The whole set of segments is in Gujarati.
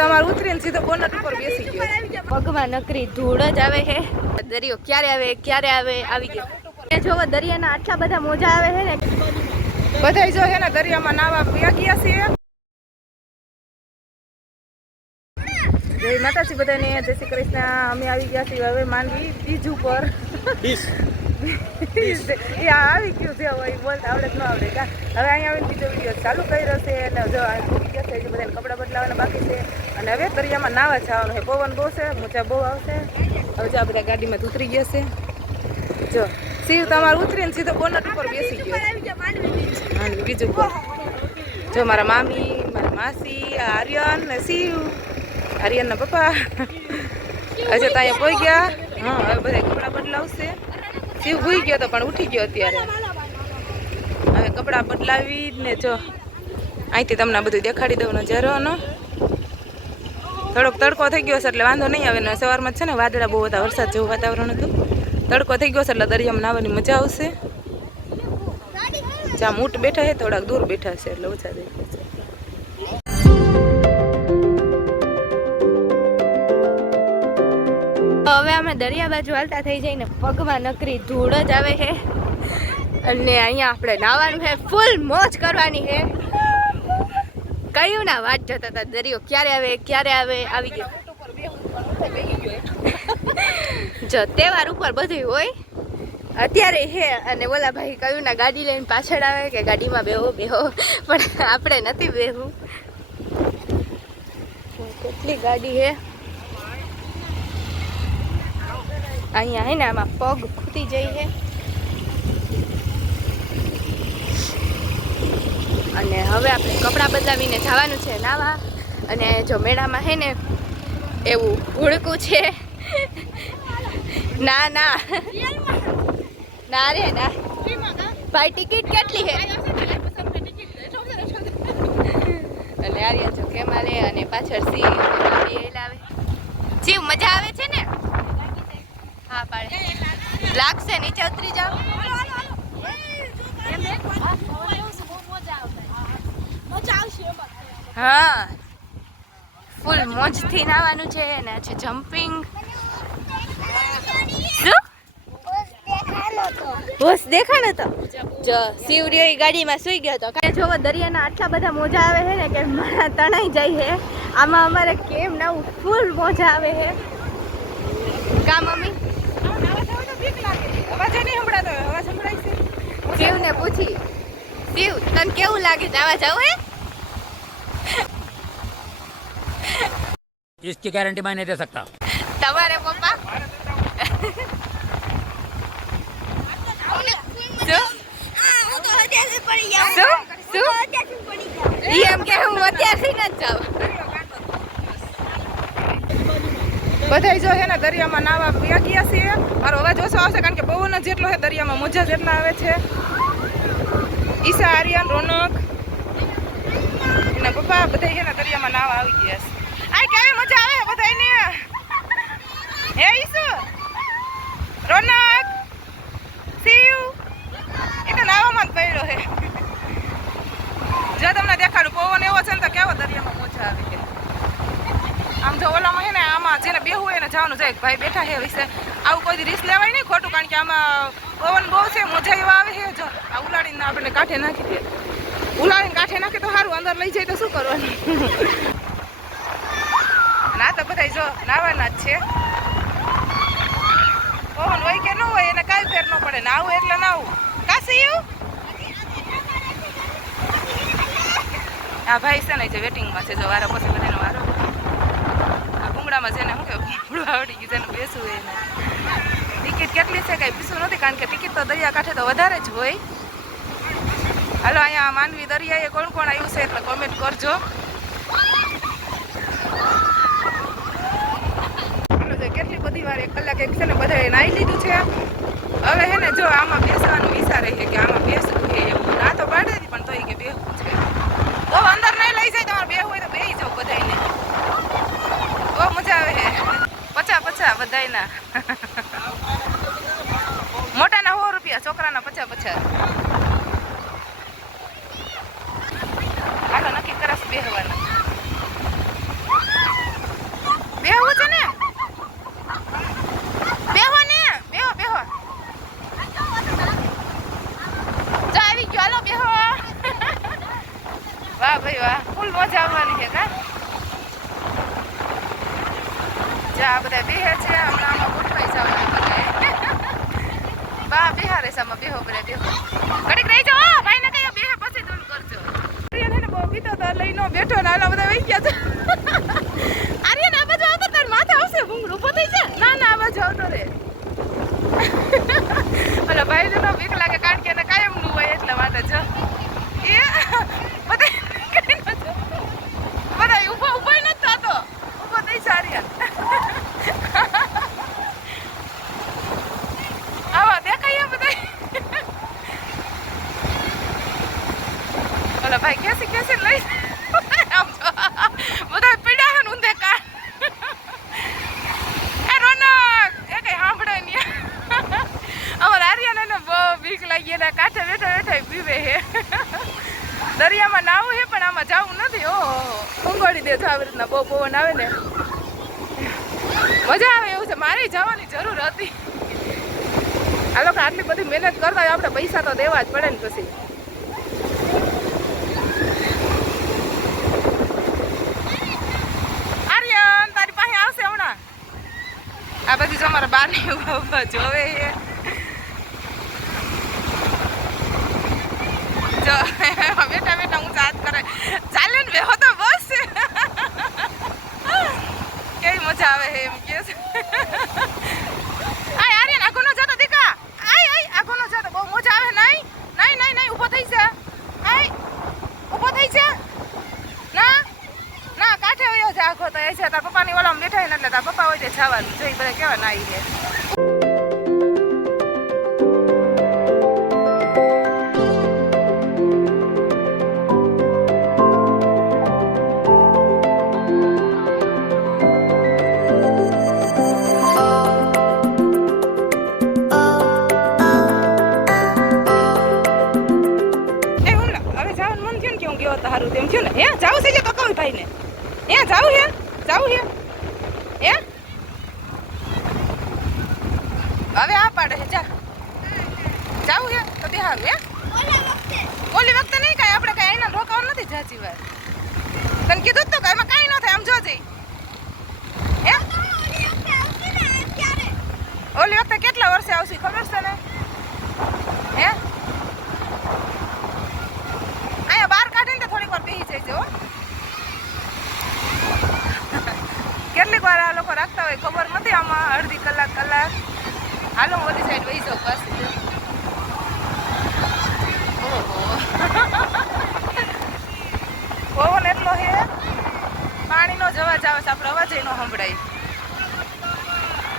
તમારે ઉતરીને સીધો બોનટ ઉપર બેસી ગયો. પગમાં નકરી ધૂળ જ આવે છે. દરિયો ક્યારે આવે આવી ગયો. જોવો દરિયાના આટલા બધા મોજા આવે છે ને. બધાય જો છે ને દરિયામાં નાવા ગયા છીએ. જય માતાજી બધાને, જય શ્રી કૃષ્ણ. અમે આવી ગયા છીએ હવે માંડવી બીજ ઉપર. આવી ગયું છે હવે બોલતા આવડે ન આવડે કા. હવે અહીંયા આવીને બીજો વિડીયો ચાલુ કર્યો છે એટલે જો બધાને કપડાં બદલાવાના બાકી છે અને હવે દરિયામાં નાવા જવાનું છે. પવન બહુ છે, મોજા બહુ આવશે. હવે જો આ બધા ગાડીમાં ઉતરી ગયા છે. જો શિવ તમારે ઉતરીને સીધો બોનટ ઉપર બેસી ગયો માંડવી બીજ ઉપર. જો મારા મામી, મારા માસી, આર્યન ને શિવ, આર્યનના પપ્પા હજે ત્યાં પોઈ ગયા. હા હવે બધા કપડાં બદલાવશે. શિવ ભૂઈ ગયો તો પણ ઉઠી ગયો અત્યારે. હવે કપડાં બદલાવી ને જો અહીંથી તમને બધું દેખાડી દઉં નજારોનો. થોડોક તડકો થઈ ગયો છે એટલે વાંધો નહીં આવે ને. સવારમાં છે ને વાદળા બહુ હતા, વરસાદ જેવું વાતાવરણ હતું. તડકો થઈ ગયો છે એટલે દરિયામાં નાહવાની મજા આવશે. જ્યાં ઊંટ બેઠા છે થોડાક દૂર બેઠા છે એટલે ઓછા દેખાય છે. હવે અમે દરિયા બાજુ હાલતા થઈ જઈને પગમાં નકરી ધૂળ જ આવે છે અને અહીંયા આપણે નાવાનું છે, ફૂલ મોજ કરવાની છે. કયું ના વાત જોતા હતા દરિયો ક્યારે આવે આવી ગયો. જો તહેવાર ઉપર બધું હોય અત્યારે હે અને ઓલા ભાઈ કયું ના ગાડી લઈને પાછળ આવે કે ગાડીમાં બેહો પણ આપણે નથી બેહવું. કેટલી ગાડી હે અહીંયા હે ને આમાં પગ ખૂટી જાય છે અને હવે આપણે કપડાં બદલાવીને જવાનું છે નાવા. અને જો મેળામાં હે ને એવું હુડકું છે. ના રે ના ભાઈ ટિકિટ કેટલી છે? અને આર્યા જો કેમાં રે અને પાછળ સી આવે. જીવ મજા આવે છે ને? હા પાડે લાગશે. નીચે ઉતરી જાઓ. હા ફૂલ મોજથી નાવાનું છે ને છે જમ્પિંગ. શું બોસ દેખાણો તો જો શિવરિયો ગાડીમાં સુઈ ગયો હતો. જોવો દરિયાના આટલા બધા મોજા આવે છે ને કે મારા તણાઈ જાય છે. આમાં અમારે કેમ નાવું, ફૂલ મોજા આવે છે. કા મમ્મી શિવ ને પૂછી, શિવ તને કેવું લાગે નાવા જાવ હે? इसकी गारंटी मैं नहीं दे सकता. તમારે પપ્પા એમ કે હું અત્યારથી ન જાઉં. બધા જો છે ને દરિયામાં નાવા ગયા છીએ. મારો અવાજ ઓછો આવશે કારણ કે પવન જેટલો છે દરિયામાં મોજા જેટલા આવે છે. ઈશા, આર્યન, રોનક એના પપ્પા બધા છે ને દરિયામાં નાવા આવી ગયા છે. આ કેવી મજા આવે બધાને હે ઈશુ, રોનક, શિવ એ તો નાવામાં જ પડ્યો છે. જો તમને દેખાડું પવન એવો છે ને તો કેવો દરિયામાં મોજા આવે છે. આમ જો ઓલામાં છે ને આમાં જેને બેહવું હોય ને જવાનું જાય. ભાઈ બેઠા છે વિશે આવું કોઈ રીસ લેવાય નહીં ખોટું કારણ કે આમાં પવન બહુ છે, મોજા એવા આવે છે. જો આ ઉલાડીને આપણે કાંઠે નાખી દે. ઉલાડીને કાંઠે નાખે તો સારું, અંદર લઈ જાય તો શું કરવાનું. ના તો બધા જો નાવાના જ છે. પવન હોય કે ન હોય એને કાંઈ ફેર ન પડે. નાવું એટલે નાવું. કાશી આ ભાઈ છે ને જે વેટિંગમાં છે. જો વારો પછી બધાનો વારો. આ ભૂંગળામાં જેને શું કે ભૂંગળું આવડી ગયું જેને બેસવું એને. ટિકિટ કેટલી છે કાંઈ પૂછવું નથી કારણ કે ટિકિટ તો દરિયા કાંઠે તો વધારે જ હોય. હાલો અહીંયા માંડવી દરિયાએ કોણ કોણ આવ્યું છે એટલે કોમેન્ટ કરજો. કેટલી બધી વાર 1 કલાક એક છે ને બધાએ નાહી લીધું છે. હવે હે ને જો આમાં બેસવાનું વિચારે છે કે આમાં બેસવું છે એવું. ના તો પાડે પણ તોય કે બેસવું છે. તો અંદર નહીં લઈ જાય. તમારે બેસવું હોય તો બેસી જાઓ બધાને. બહુ મજા આવે છે. 50 બધાયના. મોટાના 100 રૂપિયા, છોકરાના 50. હાલો નક્કી કરસ બેસવાના. આ બધા બેહે છે હમણાં આમાં ગોઠવાઈ જવાનું બધા બા બિહારે છે આમાં બેહો બધા બેહો ઘડીક રહી જાઓ ભાઈ ને કઈ બેહે પછી ધૂળ કરજો આર્યન બહુ બીતો તો લઈને બેઠો ને આલા બધા વહી ગયા છે આર્યન આ બાજુ આવતો તાર માથે આવશે ભૂંગળ ઊભો થઈ જા ના ના આ બાજુ આવતો રે ઓલા ભાઈ ને બીક લાગે કારણ કે એને કાયમ નું હોય એટલે માટે જો એ બધા ઊભો ઊભો નથી થતો ઊભો થઈ સારી આવા દેખાય બધા ઓલા ભાઈ કેસી લઈ આમ જો બધા પીડા હે ઊંધે કા એ રોનક એ કઈ સાંભળે નહીં અમાર આર્યન ને બહુ બીક લાગી એના કાંઠે બેઠા બેઠા પીવે હે દરિયામાં નાવું છે પણ આમાં જવું નથી ઓહો ખંગોળી દે આવી રીતના બહુ પવન આવે ને મજા આવે એવું છે મારે જવાની જરૂર હતી આ લોકો આટલી બધી મહેનત કરતા હોય આપણે પૈસા તો દેવા જ પડે ને પછી આર્યન તારી પાસે આવશે હમણાં આ બધી જો અમારા બાર ને ઉભા જોવે છે જો બેઠા બેઠા હું ચાત કરે ચાલે ને બેહો તો બસ કેવી મજા આવે છે એમ કે છે આય આર્યન આગો નો જતો દીકા આય આગો નો જતો બહુ મજા આવે નહીં ઊભો થઈ જા આય ઊભો થઈ જા ના કાંઠે વયો જા આખો તો એ છે તાર પપ્પાની ઓલામાં બેઠા ને એટલે તાર પપ્પા હોય તે જવાનું જોઈ બધા કેવા નાઈ છે તારું તેમ થયું ને હે જાવું છે તો કહું ભાઈ ને હે જાવું હે હે હવે આ પાડે છે જા જાવું હે તો બિહારું હે ઓલી વખતે નહીં કાંઈ આપણે કાંઈ એના રોકાવાનું નથી જાજી વાર તને કીધું જ તો કે એમાં કાંઈ ન થાય આમ જોજે હે ઓલી વખતે કેટલા વર્ષે આવશે ખબર છે ને હે કેટલીક વાર આ લોકો રાખતા હોય ખબર નથી આમાં અડધી કલાક હાલો ઓલી સાઈડ વહી જાઉં પાછી પવન એટલો હે પાણીનો જવાજ આવે છે આપણે અવાજ એનો સંભળાય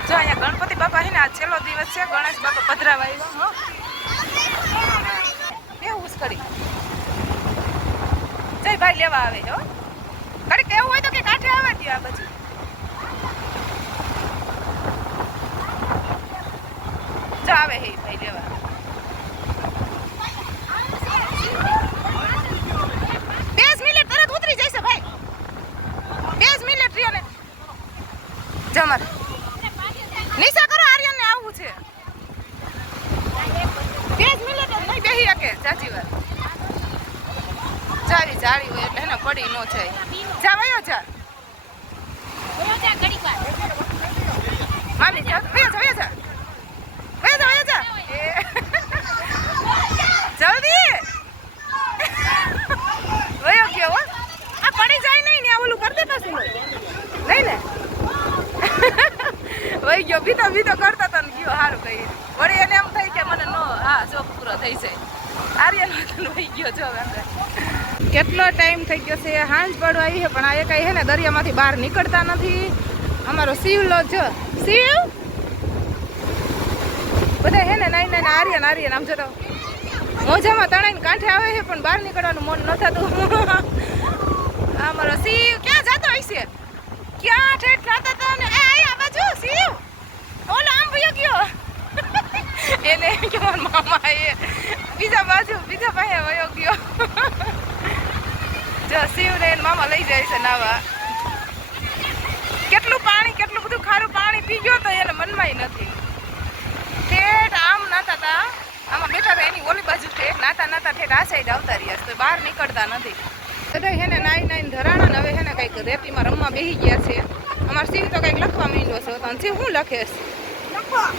જો અહીંયા ગણપતિ બાપા છે ને આ છેલ્લો દિવસ છે ગણેશ બાપા પધરાવા આવ્યો કેવું ઉસ્કડી જય ભાઈ લેવા આવે જો ઘડી કેવું હોય તો કે કાંઠે આવવા દે આ બાજુ જો આવે હે ભાઈ લેવા 20 મિનિટ તરત ઉતરી જઈશે ભાઈ 20 મિનિટ રહ્યો ને જમર નિશા કરો આર્યન ને આવવું છે 20 મિનિટ નહીં બેહી શકે જાજી વાર જાળી હોય એટલે એને પડી ન જાય જા વયો જા ઘડીક વાર મામી જા વયો જા જલ્દી વયો ગયો આ પડી જાય નહીં ને આ ઓલું કરતે પાછું નહીં ને વહી ગયો બીતો કરતા તો ગયો સારું કહી વળી એને એમ થઈ કે મને નો હા શોખ પૂરો થઈ જાય આર્યન વહી ગયો જો અંદર કેટલો ટાઈમ થઈ ગયો છે હાંજ પડવા આવી છે પણ આ કઈ છે ને દરિયામાંથી બહાર નીકળતા નથી અમારો શિવલો જો શિવ બધા હે ને નાઈ આર્યન આમ જો તો મોજામાં તણાઈને કાંઠે આવે છે પણ બહાર નીકળવાનું મન ન થતું અમારો શિવ ક્યાં જતો હશે ક્યાં ઠેઠ જતા હતા ને આ બાજુ શિવ ઓલો આમ ભયો ગયો એને કે મારા મામા એ બીજા પાસે વયો ગયો જો શિવ ને મામા લઈ જાય છે નાવા કેટલું બધું ખારું પાણી પી ગયો તો એને મનમાંય નથી ઠેઠ આમ નાતા હતા આમાં બેઠા હતા એની ઓલી બાજુ ઠેઠ નાતા ઠેઠ આ સાઈડ આવતા રહ્યા તો બહાર નીકળતા નથી બધા હેને નાઈ ધરાણા ને હવે હેને કંઈક રેતીમાં રમવા બેસી ગયા છે અમાર શિવ તો કંઈક લખવા માંડ્યો છે તો શિવ શું લખે છે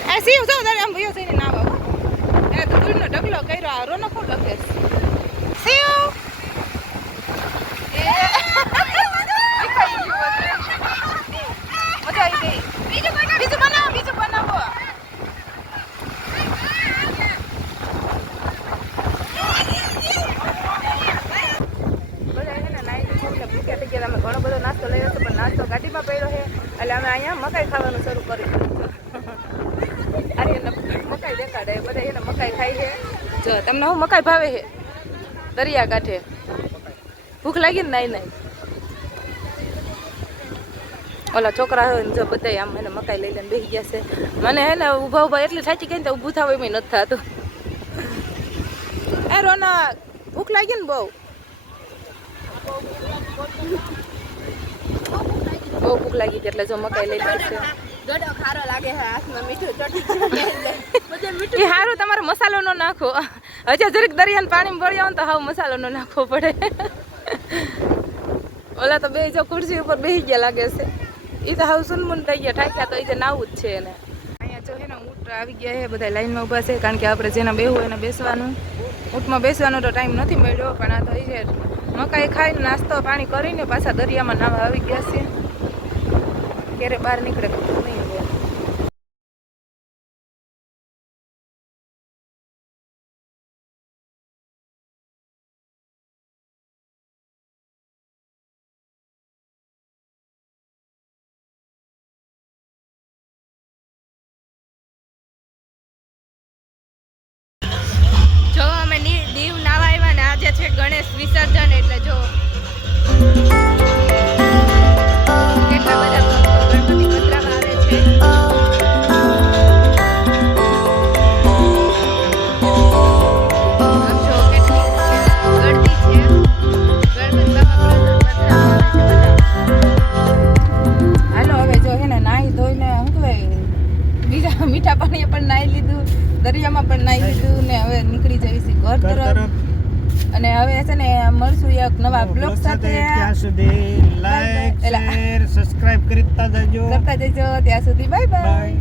આ શિવ જો તારે આમ ભયો થઈને ના આવે એને તો દૂરનો ઢગલો કર્યો આ રોનો શું લખે છે શિવ મજા આવી ગઈ બીજું બનાવો ઘણો બધો નાસ્તો લઈ રહ્યો પણ નાસ્તો ગાડીમાં પડ્યો છે એટલે અમે અહીંયા મકાઈ ખાવાનું શરૂ કરી દીધું અરે એને મકાઈ દેખાડે બધા એને મકાઈ ખાઈ છે જો તમને હું મકાઈ ભાવે છે દરિયા કાંઠે ભૂખ લાગી ને નાઈ ઓલા છોકરા હોય ને જો બધા આમ એને મકાઈ લઈ લઈને બેસી ગયા છે મને હે ને ઊભા એટલી થાકી ગઈ ને તો ઊભું થવું એમ નથી થતું એ રોના ભૂખ લાગી ને બહુ ભૂખ લાગી હતી એટલે જો મકાઈ લઈ લીધી ગળો ખારો લાગે છે હાથમાં મીઠું ચટી એ સારું તમારે મસાલો ન નાખો હજી જરીક દરિયાને પાણી ભર્યા હોય તો હાવ મસાલો ન નાખવો પડે ઓલા તો બે જો ખુરશી ઉપર બેસી ગયા લાગે છે એ તો હાવ સુનમુન થઈ ગયા ઠાક્યા તો એ જે નાવું જ છે એને અહીંયા જો હે ને ઊંટ આવી ગયા છે બધા લાઈનમાં ઊભા છે કારણ કે આપણે જેને બેહવું હોય એને બેસવાનું ઊંટમાં બેસવાનો તો ટાઈમ નથી મળ્યો પણ આ તો એ છે મકાઈ ખાઈને નાસ્તો પાણી કરીને પાછા દરિયામાં નાવા આવી ગયા છે ક્યારે બહાર નીકળે ખબર નહીં હવે જો અમે દીવ નાવા આવ્યા ને આજે છે ગણેશ વિસર્જન એટલે જો કેટલા બધા ગણપતિ પધરાવા આવે છે આમ જો કેટલી ગળતી છે ગણપતિ બાપા પધરાવા આવે છે બધા હાલો હવે જો હે ને નાહી ધોઈને શું કહેવાય બીજા મીઠા પાણીએ પણ નાહી લીધું દરિયામાં પણ નાહી લીધું ને હવે નીકળી જઈશું ઘર તરફ અને હવે છે ને મળશું એક નવા બ્લોગ સાથે ત્યાં સુધી લાઈક શેર સબસ્ક્રાઇબ કરતા જજો ત્યાં સુધી બાય બાય.